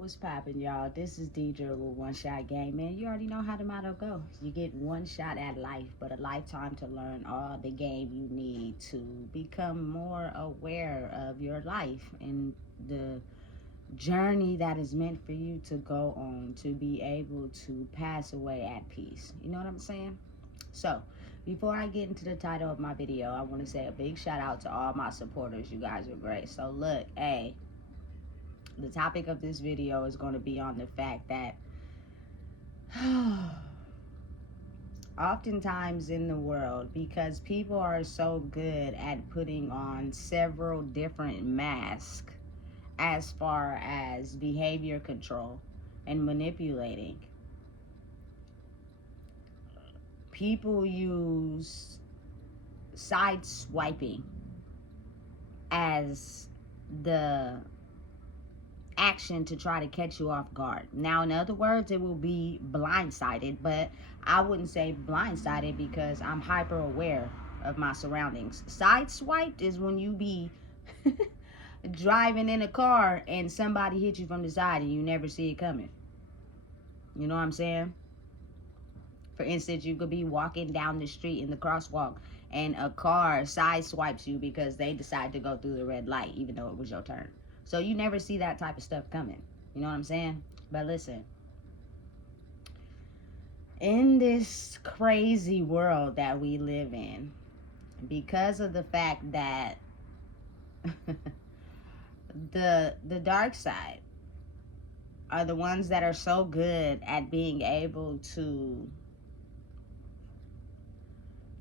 What's poppin', y'all? This is Deidre with One Shot Game. Man, you already know how the motto go. You get one shot at life, but a lifetime to learn all the game you need to become more aware of your life and the journey that is meant for you to go on to be able to pass away at peace. You know what I'm saying? So, before I get into the title of my video, I want to say a big shout out to all my supporters. You guys are great. So, look, hey, the topic of this video is going to be on the fact that oftentimes in the world, because people are so good at putting on several different masks as far as behavior control and manipulating, people use side swiping as the action to try to catch you off guard. Now, in other words, it will be blindsided, but I wouldn't say blindsided because I'm hyper aware of my surroundings. Sideswiped is when you be driving in a car and somebody hits you from the side and you never see it coming. You know what I'm saying? For instance, you could be walking down the street in the crosswalk and a car sideswipes you because they decide to go through the red light even though it was your turn. So you never see that type of stuff coming. You know what I'm saying? But listen, in this crazy world that we live in, because of the fact that the dark side are the ones that are so good at being able to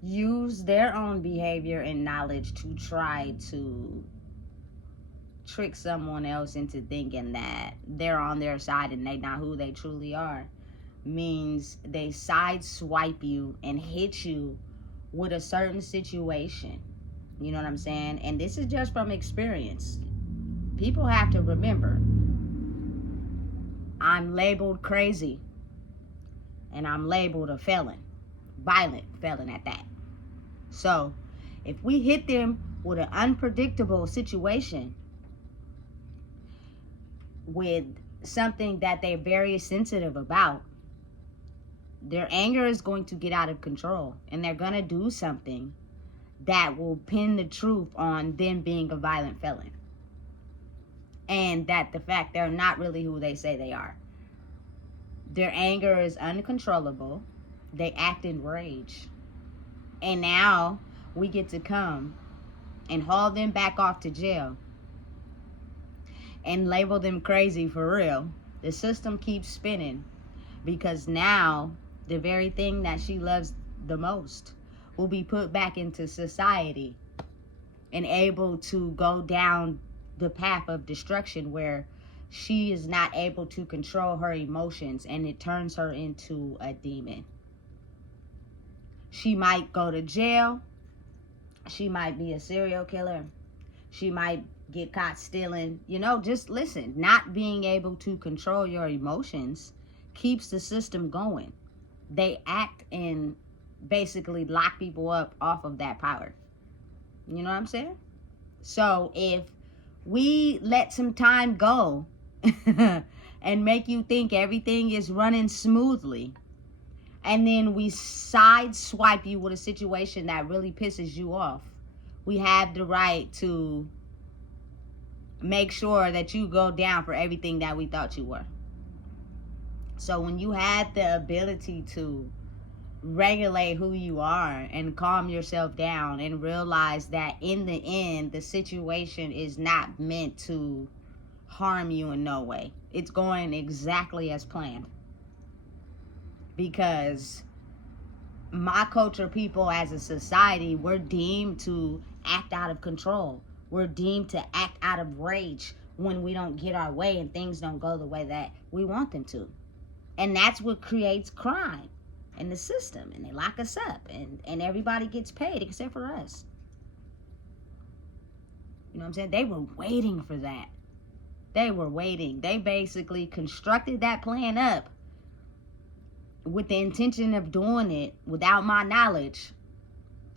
use their own behavior and knowledge to try to trick someone else into thinking that they're on their side and they not who they truly are, means they sideswipe you and hit you with a certain situation. You know what I'm saying? And this is just from experience. People have to remember, I'm labeled crazy and I'm labeled a felon, violent felon at that. So if we hit them with an unpredictable situation, with something that they're very sensitive about, their anger is going to get out of control and they're going to do something that will pin the truth on them being a violent felon, and that the fact they're not really who they say they are. Their anger is uncontrollable. They act in rage, and now we get to come and haul them back off to jail and label them crazy for real. The system keeps spinning because now the very thing that she loves the most will be put back into society and able to go down the path of destruction where she is not able to control her emotions and it turns her into a demon. She might go to jail. She might be a serial killer. She might get caught stealing. You know, just listen, not being able to control your emotions keeps the system going. They act and basically lock people up off of that power. You know what I'm saying? So if we let some time go and make you think everything is running smoothly, and then we sideswipe you with a situation that really pisses you off, we have the right to make sure that you go down for everything that we thought you were. So when you had the ability to regulate who you are and calm yourself down and realize that in the end, the situation is not meant to harm you in no way. It's going exactly as planned. Because my culture, people as a society, we're deemed to act out of control. We're deemed to act out of rage when we don't get our way and things don't go the way that we want them to. And that's what creates crime in the system. And they lock us up and everybody gets paid except for us. You know what I'm saying? They were waiting for that. They were waiting. They basically constructed that plan up with the intention of doing it without my knowledge,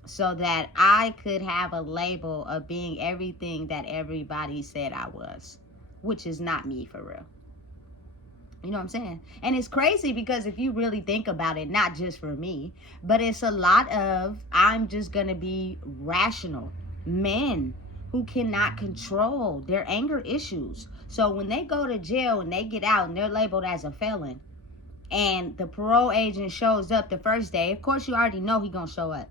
so that I could have a label of being everything that everybody said I was, which is not me for real. You know what I'm saying? And it's crazy because if you really think about it, not just for me, but it's a lot of, I'm just going to be rational men who cannot control their anger issues. So when they go to jail and they get out and they're labeled as a felon, and the parole agent shows up the first day, of course you already know he gonna show up,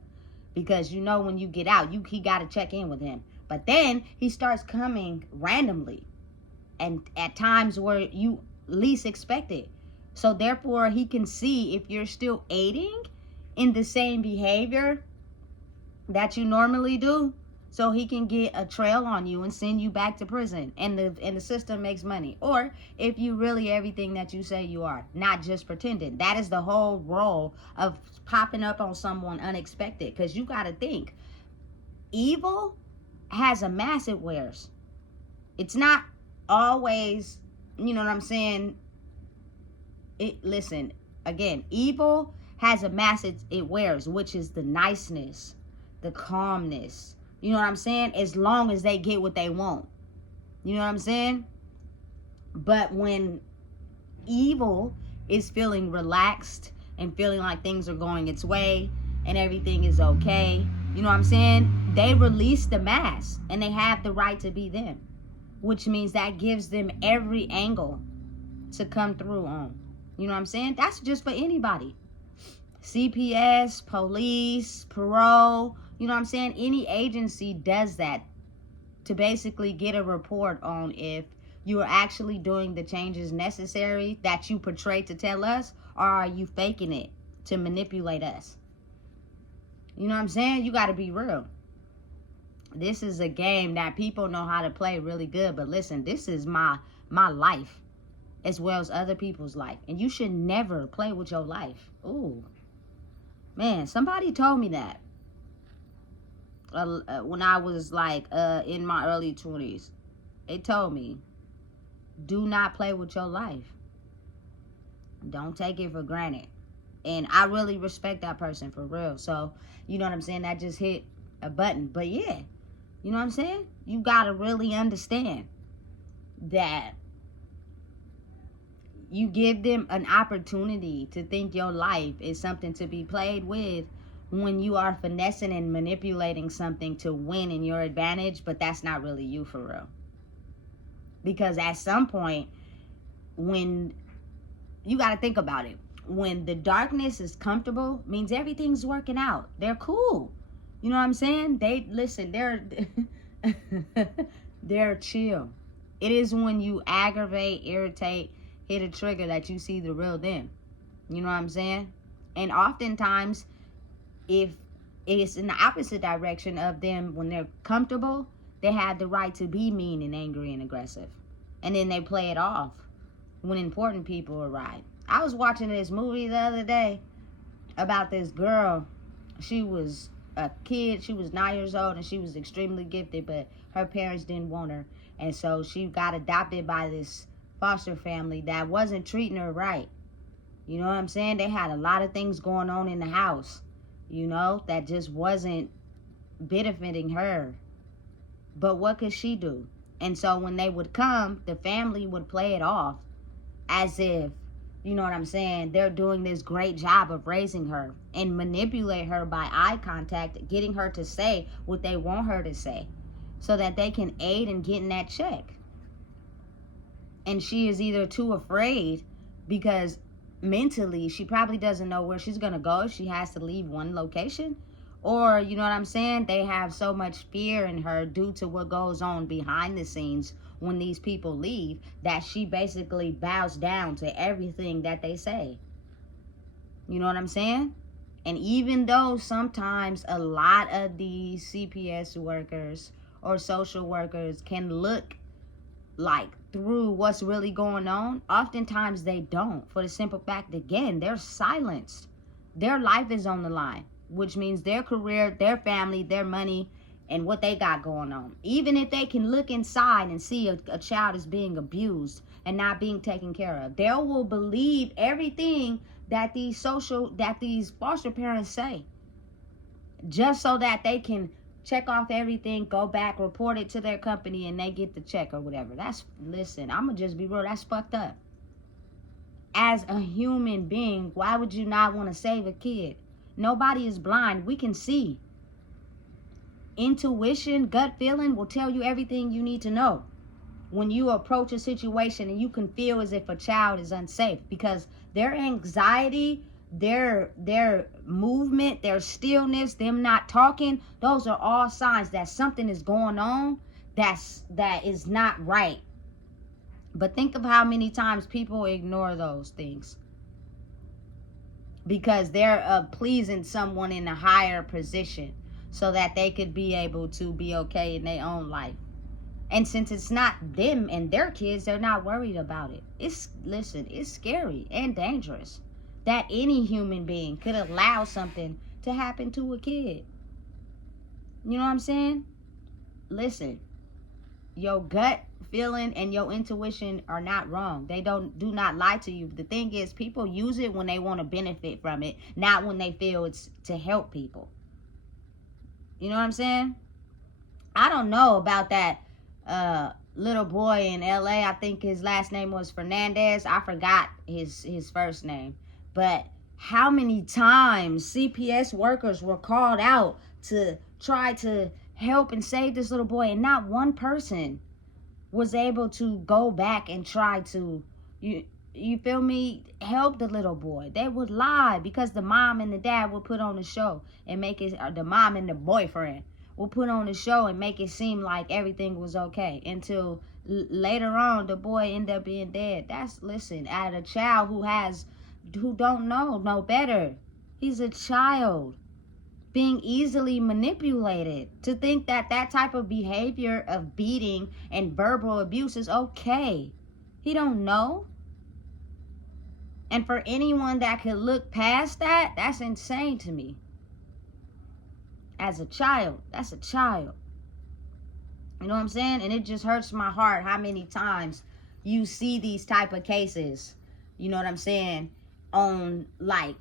because you know when you get out, he got to check in with him. But then he starts coming randomly and at times where you least expect it. So therefore he can see if you're still aiding in the same behavior that you normally do, so he can get a trail on you and send you back to prison, and the system makes money. Or if you really everything that you say you are, not just pretending. That is the whole role of popping up on someone unexpected, because you got to think, evil has a massive wares. It's not always, you know what I'm saying? Listen, again, evil has a massive it wears, which is the niceness, the calmness. You know what I'm saying? As long as they get what they want. You know what I'm saying? But when evil is feeling relaxed and feeling like things are going its way and everything is okay, you know what I'm saying? They release the mask and they have the right to be them, which means that gives them every angle to come through on. You know what I'm saying? That's just for anybody. CPS, police, parole, you know what I'm saying? Any agency does that to basically get a report on if you are actually doing the changes necessary that you portray to tell us, or are you faking it to manipulate us? You know what I'm saying? You got to be real. This is a game that people know how to play really good, but listen, this is my life as well as other people's life, and you should never play with your life. Ooh, man, somebody told me that when I was like in my early 20s. They told me, do not play with your life. Don't take it for granted. And I really respect that person, for real. So, you know what I'm saying? That just hit a button. But yeah, you know what I'm saying? You got to really understand that you give them an opportunity to think your life is something to be played with when you are finessing and manipulating something to win in your advantage, but that's not really you, for real. Because at some point, when you got to think about it, when the darkness is comfortable, means everything's working out. They're cool. You know what I'm saying? They listen, they're chill. It is when you aggravate, irritate, hit a trigger that you see the real them. You know what I'm saying? And oftentimes, if it's in the opposite direction of them, when they're comfortable, they have the right to be mean and angry and aggressive. And then they play it off when important people arrive. I was watching this movie the other day about this girl. She was a kid. She was 9 years old and she was extremely gifted, but her parents didn't want her. And so she got adopted by this foster family that wasn't treating her right. You know what I'm saying? They had a lot of things going on in the house, you know, that just wasn't benefiting her. But what could she do? And so when they would come, the family would play it off as if, you know what I'm saying, they're doing this great job of raising her, and manipulate her by eye contact, getting her to say what they want her to say so that they can aid in getting that check. And she is either too afraid, because mentally she probably doesn't know where she's going to go if she has to leave one location, or, you know what I'm saying, they have so much fear in her due to what goes on behind the scenes when these people leave, that she basically bows down to everything that they say. You know what I'm saying? And even though sometimes a lot of these CPS workers or social workers can look like through what's really going on, oftentimes they don't, for the simple fact, again, they're silenced. Their life is on the line, which means their career, their family, their money, and what they got going on. Even if they can look inside and see a child is being abused and not being taken care of, they will believe everything that these foster parents say, just so that they can check off everything, go back, report it to their company, and they get the check or whatever. Listen, I'm gonna just be real, that's fucked up. as a human being, why would you not want to save a kid? Nobody is blind. We can see. Intuition, gut feeling will tell you everything you need to know when you approach a situation and you can feel as if a child is unsafe, because their anxiety, their movement, their stillness, them not talking, those are all signs that something is going on that is not right. But think of how many times people ignore those things because they're pleasing someone in a higher position so that they could be able to be okay in their own life. And since it's not them and their kids, they're not worried about it. It's scary and dangerous that any human being could allow something to happen to a kid. You know what I'm saying? Listen, your gut feeling and your intuition are not wrong. They do not lie to you. The thing is, people use it when they want to benefit from it, not when they feel it's to help people. You know what I'm saying? I don't know about that little boy in LA. I think his last name was Fernandez. I forgot his first name. But how many times CPS workers were called out to try to help and save this little boy, and not one person was able to go back and try to, you feel me, help the little boy. They would lie because the mom and the dad would put on the show and make it, or the mom and the boyfriend will put on the show and make it seem like everything was okay until later on the boy ended up being dead. That's, listen, at a child who don't know no better. He's a child being easily manipulated to think that that type of behavior of beating and verbal abuse is okay. He don't know. And for anyone that could look past that, that's insane to me. As a child, that's a child. You know what I'm saying? And it just hurts my heart how many times you see these type of cases, you know what I'm saying, on, like,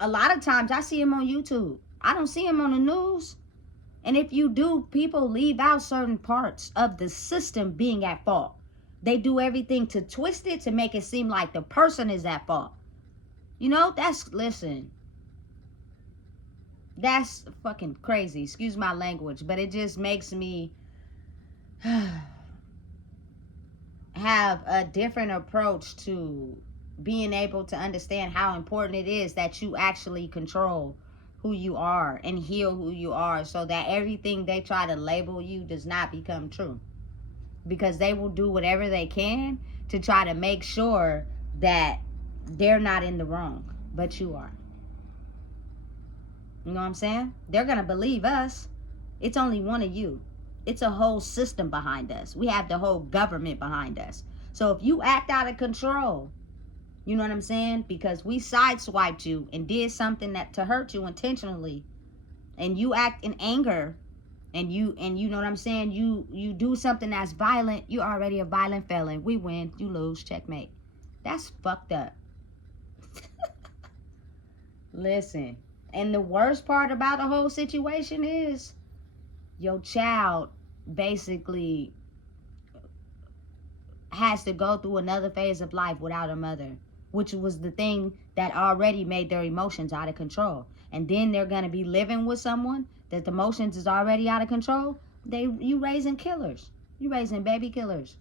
a lot of times I see them on YouTube. I don't see them on the news. And if you do, people leave out certain parts of the system being at fault. They do everything to twist it to make it seem like the person is at fault. You know, listen, that's fucking crazy. Excuse my language, but it just makes me have a different approach to being able to understand how important it is that you actually control who you are and heal who you are, so that everything they try to label you does not become true. Because they will do whatever they can to try to make sure that they're not in the wrong, but you are. You know what I'm saying? They're going to believe us. It's only one of you. It's a whole system behind us. We have the whole government behind us. So if you act out of control, you know what I'm saying? Because we sideswiped you and did something that to hurt you intentionally, and you act in anger, and you know what I'm saying? You do something that's violent, you're already a violent felon. We win, you lose, checkmate. That's fucked up. Listen, and the worst part about the whole situation is your child basically has to go through another phase of life without a mother, which was the thing that already made their emotions out of control. And then they're going to be living with someone that the emotions is already out of control. You raising killers. You raising baby killers.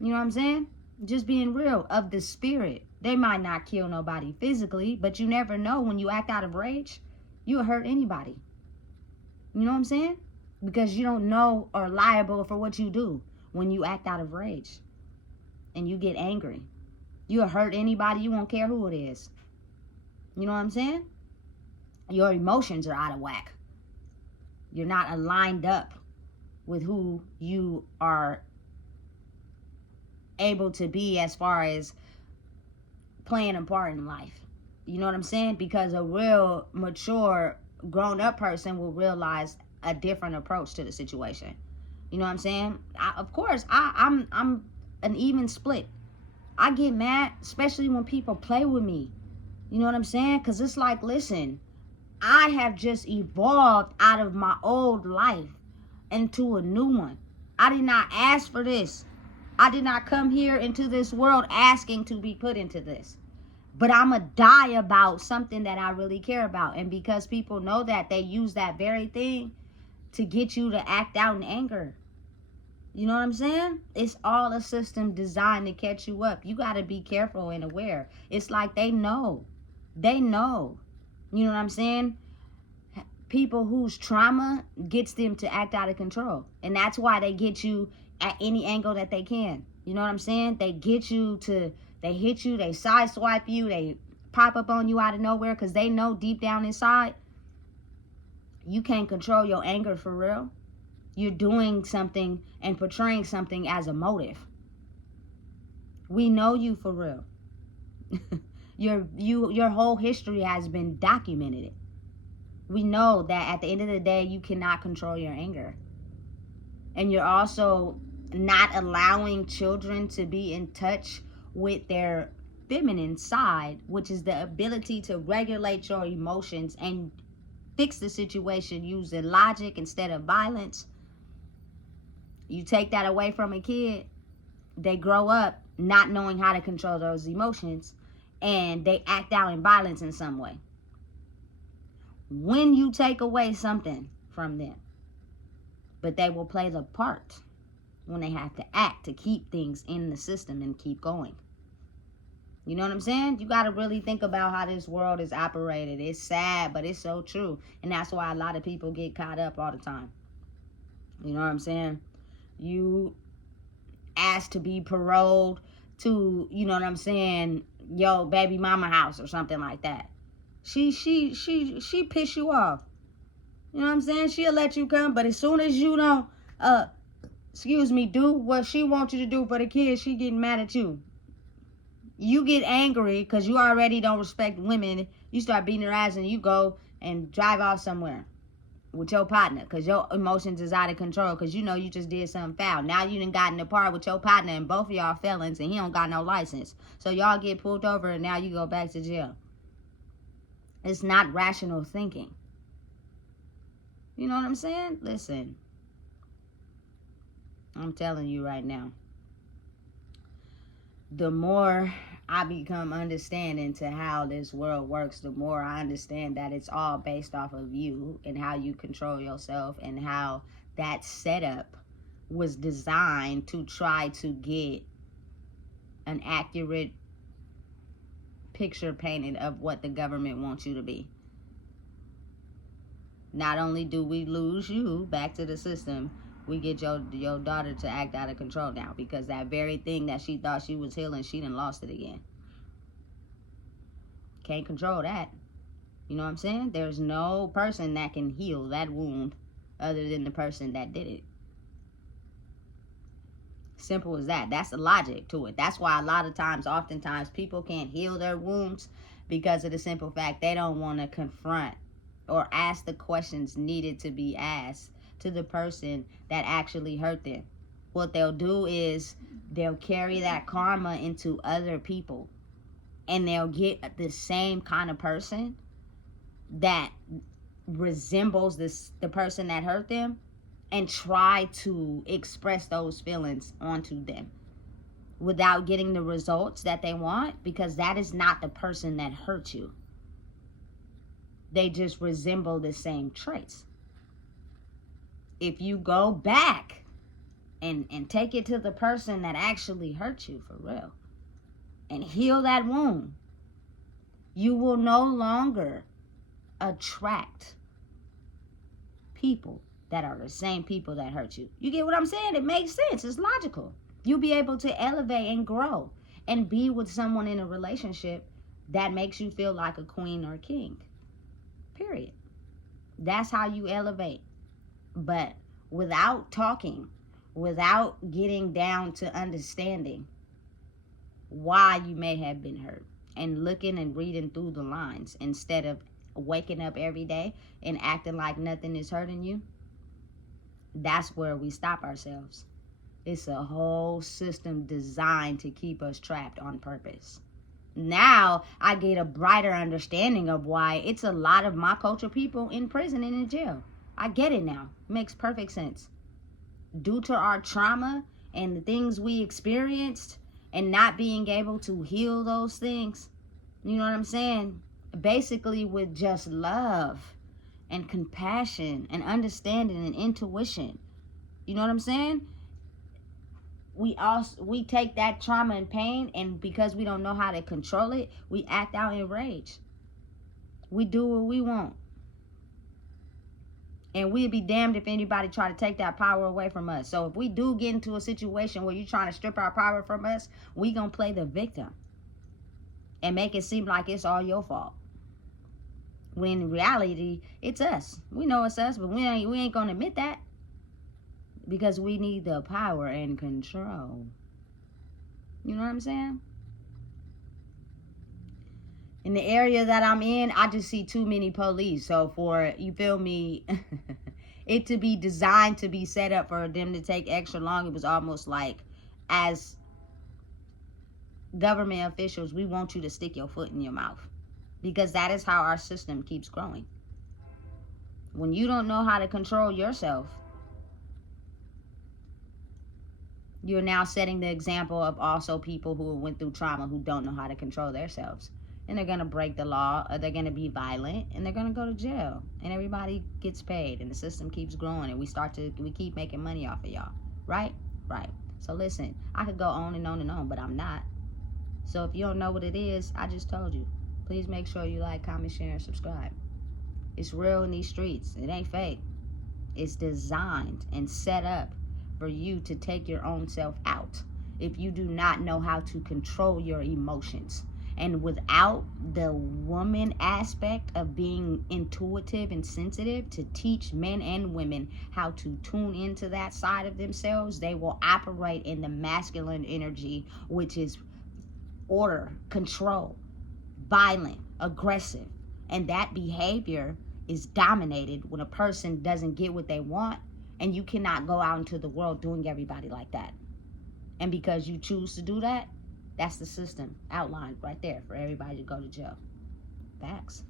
You know what I'm saying? Just being real, of the spirit. They might not kill nobody physically, but you never know. When you act out of rage, you'll hurt anybody. You know what I'm saying? Because you don't know or liable for what you do when you act out of rage and you get angry. You'll hurt anybody. You won't care who it is. You know what I'm saying? Your emotions are out of whack. You're not aligned up with who you are able to be as far as playing a part in life. You know what I'm saying? Because a real mature grown-up person will realize a different approach to the situation. You know what I'm saying? I'm an even split. I get mad, especially when people play with me. You know what I'm saying? Because it's like, listen, I have just evolved out of my old life into a new one. I did not ask for this. I did not come here into this world asking to be put into this. But I'm going to die about something that I really care about. And because people know that, they use that very thing to get you to act out in anger. You know what I'm saying? It's all a system designed to catch you up. You got to be careful and aware. It's like they know. They know. You know what I'm saying? People whose trauma gets them to act out of control. And that's why they get you at any angle that they can. You know what I'm saying? They get you to, they hit you, they sideswipe you, they pop up on you out of nowhere because they know deep down inside you can't control your anger for real. You're doing something and portraying something as a motive. We know you for real. Your whole history has been documented. We know that at the end of the day, you cannot control your anger. And you're also not allowing children to be in touch with their feminine side, which is the ability to regulate your emotions and fix the situation using logic instead of violence. You take that away from a kid, they grow up not knowing how to control those emotions, and they act out in violence in some way. When you take away something from them, but they will play the part when they have to act to keep things in the system and keep going. You know what I'm saying? You got to really think about how this world is operated. It's sad, but it's so true. And that's why a lot of people get caught up all the time. You know what I'm saying? You ask to be paroled to, you know what I'm saying, yo baby mama house or something like that. She piss you off. You know what I'm saying? She'll let you come, but as soon as you don't do what she wants you to do for the kids, she getting mad at you. You get angry because you already don't respect women. You start beating her ass and you go and drive off somewhere with your partner because your emotions is out of control because you know you just did something foul. Now you done got in the part with your partner and both of y'all felons and he don't got no license. So y'all get pulled over and now you go back to jail. It's not rational thinking. You know what I'm saying? Listen, I'm telling you right now, the more I become understanding to how this world works, the more I understand that it's all based off of you and how you control yourself and how that setup was designed to try to get an accurate picture painted of what the government wants you to be. Not only do we lose you back to the system, we get your daughter to act out of control now because that very thing that she thought she was healing, she done lost it again. Can't control that. You know what I'm saying? There's no person that can heal that wound other than the person that did it. Simple as that. That's the logic to it. That's why a lot of times, oftentimes, people can't heal their wounds because of the simple fact they don't want to confront or ask the questions needed to be asked to the person that actually hurt them. What they'll do is they'll carry that karma into other people and they'll get the same kind of person that resembles the person that hurt them and try to express those feelings onto them without getting the results that they want because that is not the person that hurt you. They just resemble the same traits. If you go back and take it to the person that actually hurt you for real and heal that wound, you will no longer attract people that are the same people that hurt you. You get what I'm saying? It makes sense. It's logical. You'll be able to elevate and grow and be with someone in a relationship that makes you feel like a queen or a king. Period. That's how you elevate. But without talking, without getting down to understanding why you may have been hurt and looking and reading through the lines instead of waking up every day and acting like nothing is hurting you, that's where we stop ourselves. It's a whole system designed to keep us trapped on purpose. Now I get a brighter understanding of why it's a lot of my culture people in prison and in jail. I get it now. It makes perfect sense. Due to our trauma and the things we experienced and not being able to heal those things, you know what I'm saying? Basically with just love and compassion and understanding and intuition. You know what I'm saying? We take that trauma and pain, and because we don't know how to control it, we act out in rage. We do what we want. And we'd be damned if anybody try to take that power away from us. So if we do get into a situation where you're trying to strip our power from us, we gonna play the victim and make it seem like it's all your fault. When in reality, it's us. We know it's us, but we ain't gonna admit that, because we need the power and control. You know what I'm saying? In the area that I'm in, I just see too many police. So for, you feel me, it to be designed to be set up for them to take extra long, it was almost like, as government officials, we want you to stick your foot in your mouth, because that is how our system keeps growing. When you don't know how to control yourself, you're now setting the example of also people who went through trauma who don't know how to control themselves. And they're going to break the law, or they're going to be violent, and they're going to go to jail. And everybody gets paid, and the system keeps growing, and we keep making money off of y'all. Right? Right. So listen, I could go on and on and on, but I'm not. So if you don't know what it is, I just told you. Please make sure you like, comment, share, and subscribe. It's real in these streets. It ain't fake. It's designed and set up for you to take your own self out if you do not know how to control your emotions. And without the woman aspect of being intuitive and sensitive to teach men and women how to tune into that side of themselves, they will operate in the masculine energy, which is order, control, violent, aggressive. And that behavior is dominated when a person doesn't get what they want, and you cannot go out into the world doing everybody like that. And because you choose to do that, that's the system outlined right there for everybody to go to jail. Facts.